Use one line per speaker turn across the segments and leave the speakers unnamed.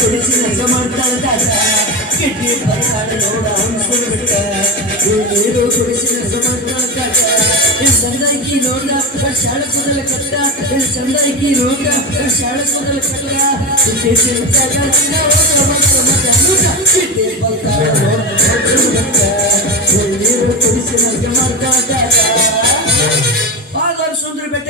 ಕುಡಿಸಿ ನಗ ಮಾಡ್ತಾಳೆ ಕಾಟ ಕಿಡ್ನಿ ನೀರು ಕುಡಿಸಿ ನಗ ಮಾಡ್ತಾಳೆ ಕಾಟ ಇನ್ ಚಂದಾಕಿ ನೋಡ ಶಾಲೆ ಕೂದಲ ಕಟ್ಟ ಇನ್ ಚಂದಾಕಿ ನೋಡ ಶಾಲೆ ಕೂದಲ ಕಟ್ಟ ಕಿಡ್ನಿ ನೋಡ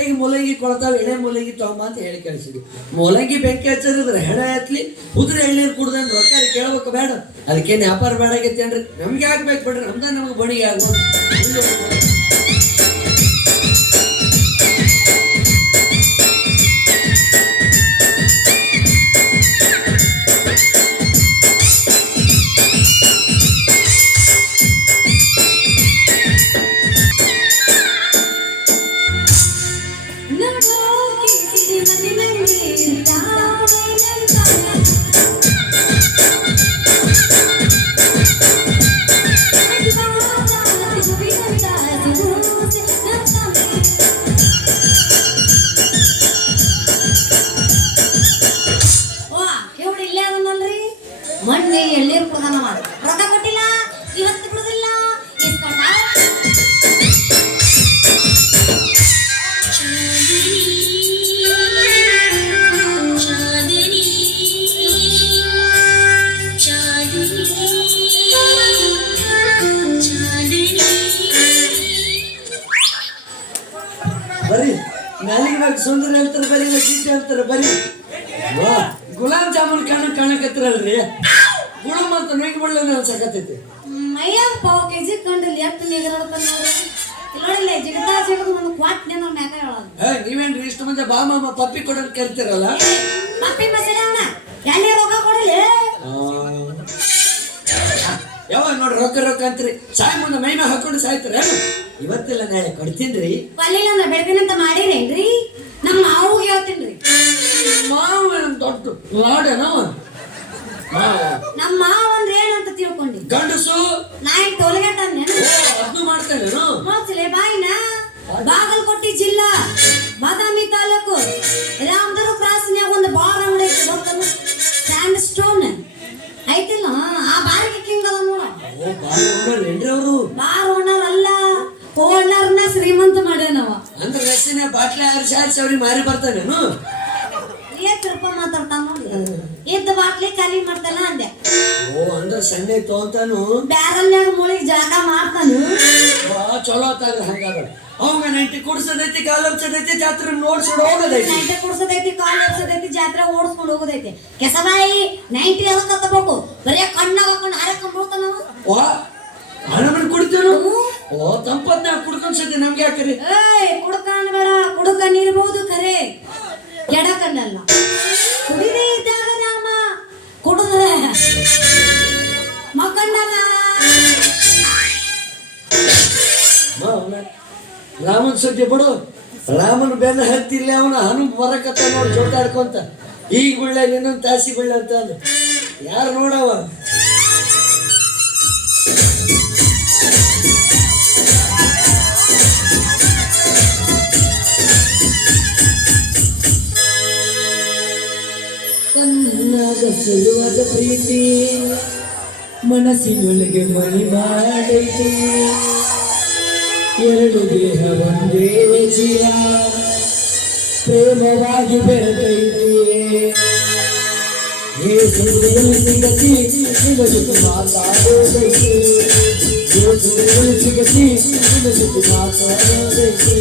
ಬೆಟ್ಟಗೆ ಮೂಲಂಗಿ ಕೊಳ್ತಾವೆ ಎಳೆ ಮೂಲಂಗಿ ತಗೊಂಬ ಅಂತ ಹೇಳಿ ಕಳಿಸಿದ್ವಿ ಮೂಲಂಗಿ ಬೆಂಕಿ ಹಚ್ಚರಿದ್ರೆ ಹೆಣ ಹತ್ಲಿ ಕುದುರೆ ಎಳ್ನೀರು ಕುಡ್ದೇನ್ ರೊಕ್ಕ ಕೇಳ್ಬೇಕು ಬೇಡ. ಅದಕ್ಕೇನು ವ್ಯಾಪಾರ ಬೇಡ ಆಗೈತೇನ್ರಿ ನಮ್ಗೆ ಆಗ್ಬೇಕು ಬಿಡ್ರಿ? ನಮ್ದ ನಮ್ಗೆ ಬಣಿಗೆ ಆಗ್ಬೋದು. ಗೀತೆ ಬರಿ ಗುಲಾಬ್ ಜಾಮೂನ್ ಕಾಣ ಕಾಣಕತ್ತಿರಲ್ರಿ? ಗುಳು ಅಂತ ನುಗ್ಗಿ ಬಿಡ್ಲೇ ಅನ್ಸಕತ್ತೈತಿ
ಮೈಯಾಗ ಪಾವ್ ಕೆಜಿ ಕಂಡಲ್ಲಿ ಎಷ್ಟು ನೀಗರಾಡ್ತಾನ ನೋಡ್ರಿ ನೋಡಿಲ್ಲ ಜಿಗತಾ ಜಿಗದ ಒಂದು ಕ್ವಾಟ್ ನಿನ್ನ ಮ್ಯಾಗ ಹೇಳೋದು.
ಏ ನೀವೇನ್ರಿ ಇಷ್ಟು ಮಂದಿ ಬಾ ಮಾಮ ಪಪ್ಪಿ ಕೊಡೋದು ಕರಿತೀರಲ್ಲ
ಪಪ್ಪಿ ಮಸಾಲೆ ಅವನ. ಎಲ್ಲಿ ಹೋಗ ಕೊಡಲಿ?
ಯಾವಾಗ ನೋಡ್ರಿ ರೊಕ್ಕ ರೊಕ್ಕ ಅಂತ್ರಿ? ಸಾಯ್ ಮುಂದೆ ಮೈ ಮ್ಯಾಗ ಹಾಕೊಂಡು ಸಾಯ್ತಾರೆ ಇವತ್ತಿಲ್ಲ ನಾಳೆ ಕೊಡ್ತೀನ್ರಿ.
ಒಲ್ಲಿಲ್ಲ ನಾ ಬೆಳಗಿನಂತ ಮಾಡಿರೇನ್ರಿ? ನಮ್ಮ ಮಾವಿಗೆ ಹೇಳ್ತೀನ್ರಿ.
ಮಾವ ದೊಡ್ಡ ಲಾಡೇನವ
ನಮ್ಮ ಮಾವ ಅಂದ್ರೆ ಏನಂತ ತಿಳ್ಕೊಂಡಿ?
ಗಂಡಸು.
ನಾ ಈಗ ಅದ್ನು
ಮಾಡ್ತೇನೆ ಅದನ್ನು
ಬಾಯಿನ. ಬಾಗಲಕೋಟೆ ಜಿಲ್ಲಾ ಬಾದಾಮಿ ತಾಲೂಕು. ಬಾರ್ ಓನರ್ ಅಲ್ಲ ಓನರ್ನ ಶ್ರೀಮಂತ ಮಾಡ್ಯಾನವ
ಅಂದ್ರೆ ರಸ್ತಿನ ಬಾಟ್ಲಿ ಆರು ಆರಿಸಿ ಅವ್ರಿಗೆ ಮಾರಿ ಬರ್ತಾನೇನು
ಏ ತಿರ್ಪ ಮಾತಾಡ್ತಾನ ನೋಡಿ. ಇದ್ದ ಬಾಟ್ಲಿ ಖಾಲಿ ಮಾಡ್ತಾನ ಅಂದೆ.
ಓ ಅಂದ್ರೆ ಸಣ್ಣ ಅಂತಾನು
ಬ್ಯಾರಲ್ನ್ಯಾಗ ಮುಳಿಗ್ ಜಾಗ ಮಾಡ್ತಾನು.
ವಾ ಚಲೋ ಆತಾಗ್ರಿ ಹಂಗಾದ್ರೆ. ಅವಂಗ ನೈಂಟಿ ಕುಡ್ಸದೈತಿ ಕಾಲ್ ಹಚ್ಚದೈತಿ ಜಾತ್ರೆ ನೋಡ್ಸ್ಕೊಂಡು ಹೋಗೋದೈತಿ.
ನೈಂಟಿ ಕುಡ್ಸದೈತಿ ಕಾಲ್ ಎರ್ಸದೈತಿ ಜಾತ್ರೆ ಓಡಿಸ್ಕೊಂಡು ಹೋಗೋದೈತಿ. ಕೆಸಬಾಯಿ ನೈಂಟಿ ಅದಕ್ಕೆ ತಗೋಬೇಕು ಬರೀ ಕಣ್ಣಾಗ ಹಾಕೊಂಡು ಹಾರಕ್ಕೆ ಬಿಡ್ತಾನವ
ವಾ ಹಣಮನ್ ಕುಡಿತೇನು ಓ ತಂಪದ್ನ ಕುಡ್ಕೊಂಡ್ ಸತಿ ನಮ್ಗೆ ಯಾಕರಿ
ಏಯ್ ಕುಡ್ಕಂಡ್ ಬೇಡ. ಕುಡ್ಕನ್ ಇರ್ಬೋದು ಖರೆ ಎಡಕನ್ನಲ್ಲ ಕುಡಿದೇ ಇದ್ದಾಗ ರಾಮ. ಕುಡಿದ್ರೆ ಮಕ್ಕಂಡಲ್ಲ.
ರಾಮನ್ ಸುದ್ದಿ ಬಿಡು. ರಾಮನ್ ಬೆನ್ನ ಹತ್ತಿಲ್ಲ ಅವನ ಹನು ಬರಕತ್ತ ನೋಡಿ ಜೋಟಾಡ್ಕೊಂತ ಈಗ ಬಿಳ್ಳ ಇನ್ನೊಂದು ತಾಸಿ ಬಿಳ್ಳ ಅಂತ ಅಂದ್ರೆ. ಯಾರು ನೋಡವ? ಸುಳುವಾದ ಪ್ರೀತಿ. ಮನಸ್ಸಿನೊಳಗೆ ಮನಿ ಮಾಡೈತಿ. ಎರಡು ದೇಹ ಒಂದೇ ಜೀವ ಪ್ರೇಮವಾಗಿ ಬೆಳೆದೈತಿ ಹೇ ಸುದ್ದಿಯಲ್ಲಿ ಸಿಗತಿ ನಿನ್ನ ಜೊತೆ ಮಾತಾಡೋದೈತಿ ಏ ಸುದ್ದಿಯಲ್ಲಿ ಸಿಗತಿ ನಿನ್ನ ಜೊತೆ ಮಾತಾಡೋದೈತಿ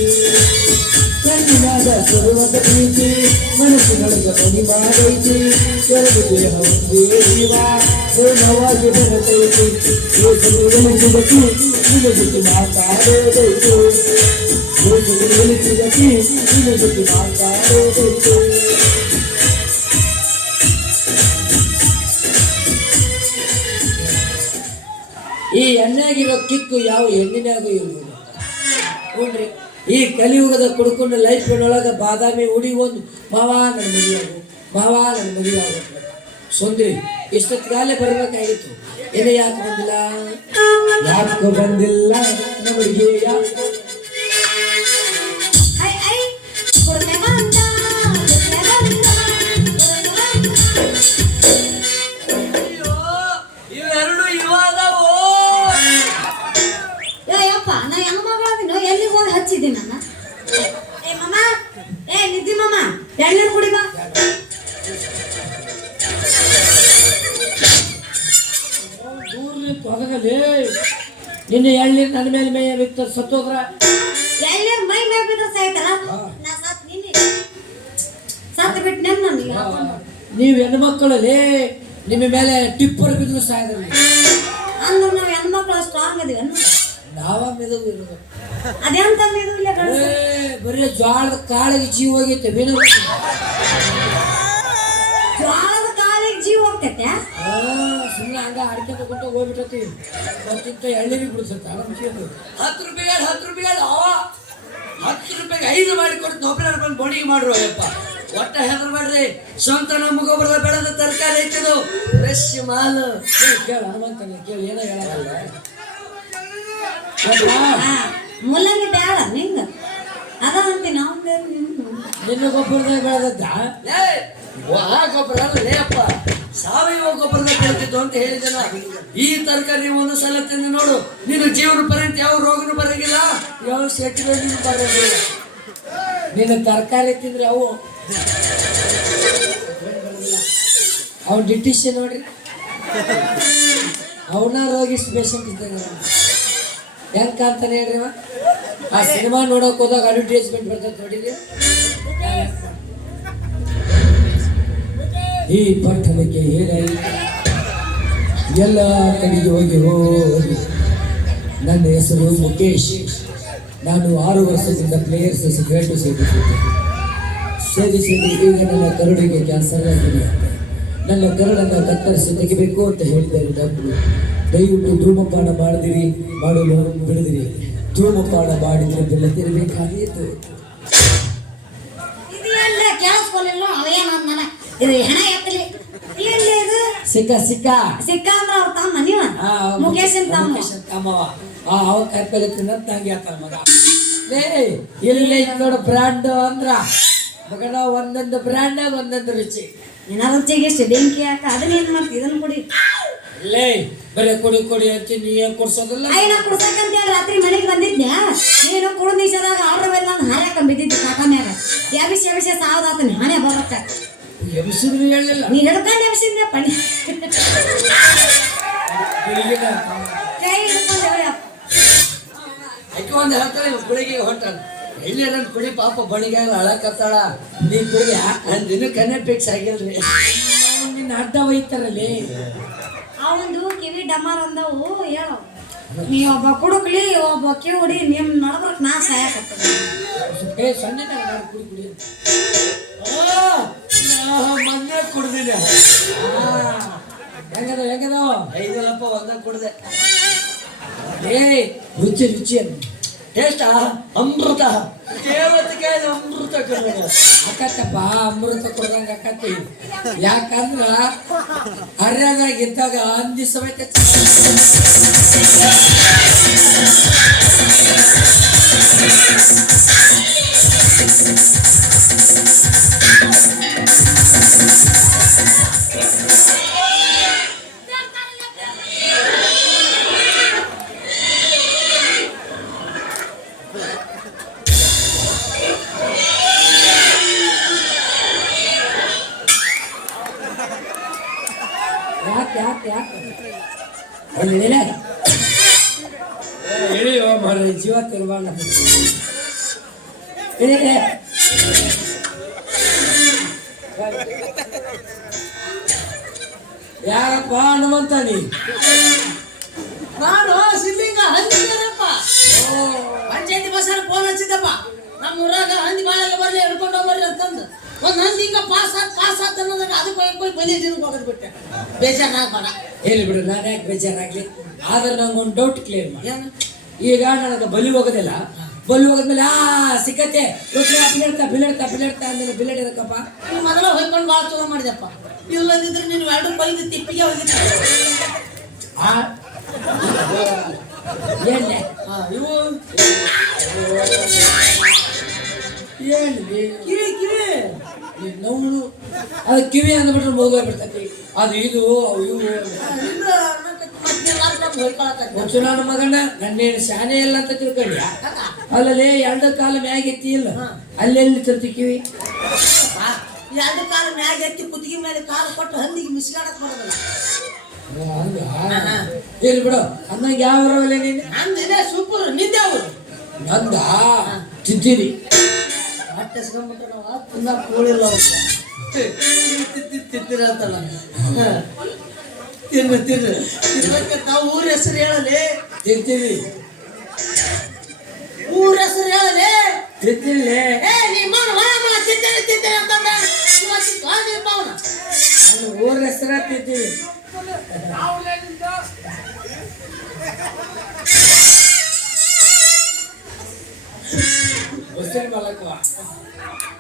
ಕಣ್ಣಿನಾದ ಸುರುವದ ಪ್ರೀತಿ ಮನಸ್ಸಿನೊಳಗೆ ಮನಿ ಮಾಡೈತಿ ಎರಡು ದೇಹ ಒಂದೇ ಜೀವ ಪ್ರೇಮವಾಗಿ ಬೆರೆತೈತಿ ಏ ಸುದ್ದಿಯಲ್ಲಿ ಸಿಗತಿ ನಿನ್ನ ಜೊತೆ ಮಾತಾಡೋದೈತಿ ಏ ಸುದ್ದಿಯಲ್ಲಿ ಸಿಗತಿ ನಿನ್ನ ಜೊತೆ ಮಾತಾಡೋದೈತಿ ಈ ಎಣ್ಣೆಗಿರೋ ಕಿಕ್ಕು ಯಾವ ಹೆಣ್ಣಿನಾಗೂ ಇರ್ಬೋದು ನೋಡ್ರಿ ಈ ಕಲಿಯುಗದ ಕುಡ್ಕೊಂಡು ಲೈಫ್ ಒಳಗ ಬಾದಾಮಿ ಉಡಿ ಒಂದು ಮಾವ ನನ್ನ ಮದುವೆಯಾಗು ಮಾವ ನನ್ನ ಮದುವೆಯಾಗು ಸುಂದ್ರಿ ಕಾಲೇ ಬರ್ಬೇಕಾಗಿತ್ತು. ಇನ್ನು ಯಾಕೆ ಬಂದಿಲ್ಲ? ಯಾಕೆ ಬಂದಿಲ್ಲ ನಮಗೆ, ಯಾಕೆ
ಎಳ್ನೀರು ಕುಡಿ ಬಾ.
ತೊಗಲಿ ನಿನ್ನ ಎಳ್ನೀರು ನನ್ನ ಮೇಲೆ ಮೇಯ ಬಿತ್ತ ಸತ್ತೋದ್ರ
ಎಳ್ನೀರು ಮೈ ಮೇಲೆ ಬಿದ್ದ ಸಾಯ್ತಾರ ನಾ ಸತ್ ನಿನ್ನೆ. ಸತ್ ಬಿಟ್ಟು ನೆನ್
ನೀವು ಹೆಣ್ಣು ಹೆಣ್ಮಕ್ಳಲ್ಲಿ ನಿಮ್ಮ ಮೇಲೆ ಟಿಪ್ಪರ್ ಬಿದ್ದು ಸಾಯ್ದ್ರಿ
ಅಂದ್ರೆ ನಾವು ಹೆಣ್ಮಕ್ಳು ಸ್ಟ್ರಾಂಗ್ ಇದೀವಿ
ನಾವ ಮೆದುವು ಇರೋದು
ಅದೆಂತ ಇದು ಇಲ್ಲ
ಏ, ಬರೀ ಜ್ವಾಳದ ಕಾಳಿಗೆ ಜೀವ ಹೋಗೈತೆ ಬೇನು
ಜ್ವಾಳದ ಕಾಲಿಗೆ ಜೀವ ಹೋಗ್ತೈತೆ?
ಸುಮ್ಮನೆ ಹಂಗ ಅಡಿಕೆ ತಗೊಂಡು ಹೋಗ್ಬಿಟ್ಟತಿ. ಮತ್ತಿಂತ ಎಳ್ನೀರಿಗೆ ಬಿಡಿಸುತ್ತೆ ಹತ್ತು ರೂಪಾಯಿ ಹತ್ತು ರೂಪಾಯಿಗೆ ಅವ. ಹತ್ತು ರೂಪಾಯಿಗೆ ಐದು ಮಾಡಿ ಕೊಟ್ಟು ಒಬ್ಬರ ಬಂದು ಬೋಣಿಗೆ ಮಾಡ್ರು ಅಯ್ಯಪ್ಪ. ಒಟ್ಟ ಹೆದ್ರ ಮಾಡ್ರಿ. ಸ್ವಂತ ನಮ್ಮ ಗೊಬ್ಬರದ ಬೆಳೆದ ತರಕಾರಿ ಐತಿದು ಫ್ರೆಶ್ ಮಾಲ್. ಕೇಳ ಹನುಮಂತನ ಕೇಳಿ ಏನೋ ಹೇಳಲ್ಲ
ಹಾ, ಮುಲ್ಲಂಗಿ ಬೇಡ ನಿಂಗ. ಅದ ಅಂತೀನಿ ನಾವು
ನಿನ್ನ ಗೊಬ್ಬರದಾಗ ಬೆಳೆದದ್ದ? ಆ ಗೊಬ್ಬರ ಅಲ್ಲೇ ಅಪ್ಪ. ಸಾವಯವ ಗೊಬ್ಬರದ ಬೆಳೆದಿದ್ದು ಅಂತ ಹೇಳಿದಲ್ಲ ಈ ತರಕಾರಿ ನೀವು ಒಂದು ಸಲ ತಿಂದು ನೋಡು. ನೀನು ಜೀವನ ಪರ್ಯಂತ ಯಾವ ರೋಗನು ಬರಂಗಿಲ್ಲ. ಯಾವ ಸೆಟ್ಟಿಗೂ ಬರಂಗಿಲ್ಲ. ನಿನ್ನ ತರಕಾರಿ ತಿಂದ್ರೆ ಅವು ಅವ್ನು ಡಿಟಿಷನ್ ನೋಡ್ರಿ. ಅವನ ರೋಗಿಸ್ ಪೇಷಂಟ್ ಇದ್ದಂಗೆ ಹೆಂಗ್ ಕಾಣ್ತಾನೆ ಹೇಳ್ರಿ? ಆ ಸಿನಿಮಾ ನೋಡಕ್ ಹೋದಾಗ ಅಡ್ವರ್ಟೈಸ್ಮೆಂಟ್ ಬರ್ತದೆ ನೋಡಿದ್ರಿ ಈ ಪಟ್ಟಣಕ್ಕೆ ಏನಾಯಿತು ಎಲ್ಲ ಕಡೆಗೆ ಹೋಗಿ ಹೋಗಿ. ನನ್ನ ಹೆಸರು ಮುಖೇಶ್ ನಾನು ಆರು ವರ್ಷದಿಂದ ಪ್ಲೇಯರ್ಸ್ ಸಿಗರೇಟು ಸೇರಿಸಿದ್ದೆ ಸೇರಿಸಿದ್ದು ಈಗ ನನ್ನ ಕರುಳಿಗೆ ಕ್ಯಾನ್ಸರ್ ಆಗಿದೆ. ನನ್ನ ಕರುಳನ್ನು ಕತ್ತರಿಸಿ ತೆಗಿಬೇಕು ಅಂತ ಹೇಳಿದ್ದಾರೆ ಡಾಕ್ಟ್ರು ದಯವಿಟ್ಟು ಧೂಮಪಾನ ಮಾಡಿದಿರಿ ಮಾಡಲು ಬಿಡದಿರಿ. ಧೂಮಪಾನ ಮಾಡಿದ್ರೆ ಬೆಲ್ಲ ತಿರಬೇಕಾಗಿತ್ತು ಸಿಕ್ಕ ಸಿಕ್ಕ
ಸಿಕ್ಕ. ಅಂದ್ರೆ ಅವ್ರ ತಮ್ಮ ನೀವ? ತಮ್ಮ.
ತಮ್ಮವ. ಆ ಅವ ತಿನ್ನತ್ ನಂಗೆ ಮಗ. ಲೇ ಇಲ್ಲಿ ನೋಡು ಬ್ರ್ಯಾಂಡ್ ಅಂದ್ರ. ಮಗನ ಒಂದೊಂದು ಬ್ರ್ಯಾಂಡ್ ಒಂದೊಂದು ರುಚಿ.
ಏನಾರು ರುಚಿಗೆ ಬೆಂಕಿ ಹಾಕ ಅದನ್ನ ಏನ್ ಮಾಡ್ತಿ? ಇದನ್ನ ಕುಡಿ.
ಲೇ ಬರೇ ಕೊಡಿ ಕೊಡಿ ಅಂತ ನೀ ಏನ್ ಕೊಡ್ಸೋದಿಲ್ಲ?
ಐ ನಾ ಕುಡ್ಸಕ್ಕಂತ ಹೇಳಿ ರಾತ್ರಿ ಮನೆಗೆ ಬಂದಿದ್ನ್ಯಾ? ನೀನು ಕುಡಿದ ನಿಷೇಧಾಗ ಆರ್ಡರ್ ಎಲ್ಲ ಹಾರ್ಯಾಕ ಬಿದ್ದಿದ್ದು ಕಾಕ ಮ್ಯಾಗ. ಎಬಿಸಿ ಎಬಿಸಿ ಸಾವದಾತನಿ ನಾನೇ ಬರತ್ತ
ಎಬ್ಸಿದ್ರು ಹೇಳಲಿಲ್ಲ.
ನೀ ಹಿಡ್ಕೊಂಡು ಎಬಿಸಿದ್ನೆ ಪಣಿ? ಕೈ ಹಿಡ್ಕೊಂಡು ಹೇಳಪ್ಪ
ಆಕೆ ಒಂದು ಹೇಳ್ತಾಳೆ ಗುಳಿಗೆ ಹೊಂಟಾನ. ಎಲ್ಲಿ ನನ್ನ ಕುಡಿ ಪಾಪ ಬಳಿಗೆ ಅಳಕತ್ತಾಳ? ನೀ ಕುಡಿ ನನ್ನ ದಿನ ಕನ್ನೆ ಫಿಕ್ಸ್ ಆಗಿಲ್ರಿ. ನಿನ್ನ ಅಡ್ಡ ಒಯ್ತಾರಲ್ಲಿ.
ಅವಂದು ಕಿವಿ ಡಮಾರ್ ಅಂದವು ಹೇಳು. ನೀ ಒಬ್ಬ ಕುಡುಕ್ಲಿ ಒಬ್ಬ ಕಿವುಡಿ ನಿಮ್ ನಡ್ಬರ್ಕ್ ನಾ ಸಾಯಕತ್ತ
ಏ ನಾನು ಕುಡಿ ಕುಡಿ ಆ, ನಾ ಮೊನ್ನೆ ಕುಡ್ದಿಲ್ಲ ಹೆಂಗದ ಹೆಂಗದ? ಐದಲ್ಲಪ್ಪ ಒಂದ ಕುಡ್ದೆ. ಏ ರುಚಿ ರುಚಿ ಟೇಸ್ಟ? ಅಮೃತ. ಕೇವಲಕ್ಕೆ ಅಮೃತ ಅಕತ್ತಪ್ಪ ಅಕ್ಕತ್ತಪ್ಪ ಅಮೃತ ಕೊಡ್ದಂಗ ಅಕ್ಕತ್ತಿ ಯಾಕಂದ್ರ ಹರ್ಯಾದಾಗ ಇದ್ದಾಗ ಅಂದಿ ಯಾಕೆ ಯಾಕೆ ಯಾಕೆ? ಒಳ್ಳೆ ಹೇಳಿ ಮರ ಜೀವ ತಿರ್ಬಾಣ ಯಾರಪ್ಪ ಹನುಮಂತ ನೀ?
ನಾನು ಸಿದ್ಲಿಂಗ ಹಂದಿದ್ದೇನಪ್ಪ ಪಂಚಾಯತಿ ಬಸ್ಸಲ್ಲಿ ಫೋನ್ ಹಚ್ಚಿದ್ದಪ್ಪ. ನಮ್ಮ ಊರಾಗ ಹಂದಿ ಬಾಳೆಲ್ಲ ಬರಲಿ ಹಿಡ್ಕೊಂಡು ಬರ್ಲಿ ಅಂತಂದು ಒಂದ್ ಹಿಂಗ ಪಾಸ್ ಆತ್ ಪಾಸ್ ಆತ್ ಅನ್ನೋದಾಗ ಅದಕ್ಕೆ ಹೋಗಿ ಹೋಗಿ ಬಲಿ ದಿನಕ್ಕೆ ಹೋಗೋದು ಬಿಟ್ಟೆ. ಬೇಜಾರಾಗ್ಬೇಡ.
ಹೇಳಿ ಬಿಡು ನಾನು ಯಾಕೆ ಬೇಜಾರಾಗ್ಲಿ? ಆದ್ರೆ ನಂಗೊಂದು ಡೌಟ್ ಕ್ಲಿಯರ್ ಮಾಡಿ. ಈಗ ನನಗೆ ಬಲಿ ಹೋಗೋದಿಲ್ಲ. ಬಲಿ ಹೋಗದ್ಮೇಲೆ ಆ ಸಿಕ್ಕತ್ತೆ. ಬಿಲ್ಲೆಡ್ತಾ ಬಿಲ್ಲೆಡ್ತಾ ಬಿಲ್ಲೆಡ್ತಾ ಅಂದ್ಮೇಲೆ ಬಿಲ್ಲೆಡ್ ಇದಕ್ಕಪ್ಪ
ನೀನು ಮೊದಲ ಹೊಯ್ಕೊಂಡು ಭಾಳ ಚಲೋ ಮಾಡಿದಪ್ಪ ಇಲ್ಲದಿದ್ರೆ ನೀನು ಎರಡು ಕೊಯ್ದು ತಿಪ್ಪಿಗೆ ಹೋಗಿದ್ದೆ.
ಏನ್ಲೆ
ಇವು?
ಏನ್ಲಿ
ಕಿವಿ ಕಿವಿ.
ನೋವು ಅದು ಕಿವಿ ಅಂದ್ಬಿಟ್ರೆ ಮುಗಿದೋಗ್ಬಿಡ್ತೈತಿ ಅದು ಇದು ಅವು ಇವು. ನನ್ನ ಮಗನ ನನ್ನೇನು ಶಾನೆ ಇಲ್ಲ ಅಂತ ತಿಳ್ಕೊಂಡ್ಯ? ಅಲ್ಲಲ್ಲಿ ಎರಡು ಕಾಲ ಮ್ಯಾಗೆತ್ತಿ ಇಲ್ಲ. ಅಲ್ಲೆಲ್ಲಿ ತಿರ್ತಿ ಕಿವಿ?
ಎರಡು ಕಾಲು ಮ್ಯಾಗ ಎತ್ತಿ ಕುತ್ತಿಗೆ ಮೇಲೆ ಕಾಲು ಕೊಟ್ಟು ಹಂದಿಗೆ ಮಿಸ್ಗಾಡಕ್ ಬರೋದಿಲ್ಲ.
ಇಲ್ಲಿ ಬಿಡು ಅಂದಂಗೆ ಯಾವ ನೀನು?
ನಂದು ಇದೆ ಸೂಪರ್ ನಿಂದೆ ಅವರು
ನಂದ? ತಿಂತೀನಿ.
ಹೊಟ್ಟೆಸ್ಕೊಂಡ್ಬಿಟ್ರೆ ನಾವು ತಿನ್ನ ಕೂಳಿಲ್ಲ ತಿತ್ತಿರತ್ತಲ್ಲ ತಿನ್ನು ತಿನ್ನು. ತಿನ್ನಕ್ಕೆ ತಾವು ಊರ ಹೆಸರು ಹೇಳಲಿ.
ತಿಂತೀವಿ.
ಊರ ಹೆಸರು ಹೇಳಲಿ.
ತಿಂತೀನಿ
ಏ ನಿಮ್ಮ ಹೊರ
ಮುಸ್ಲಿಂ ಮಲಕವ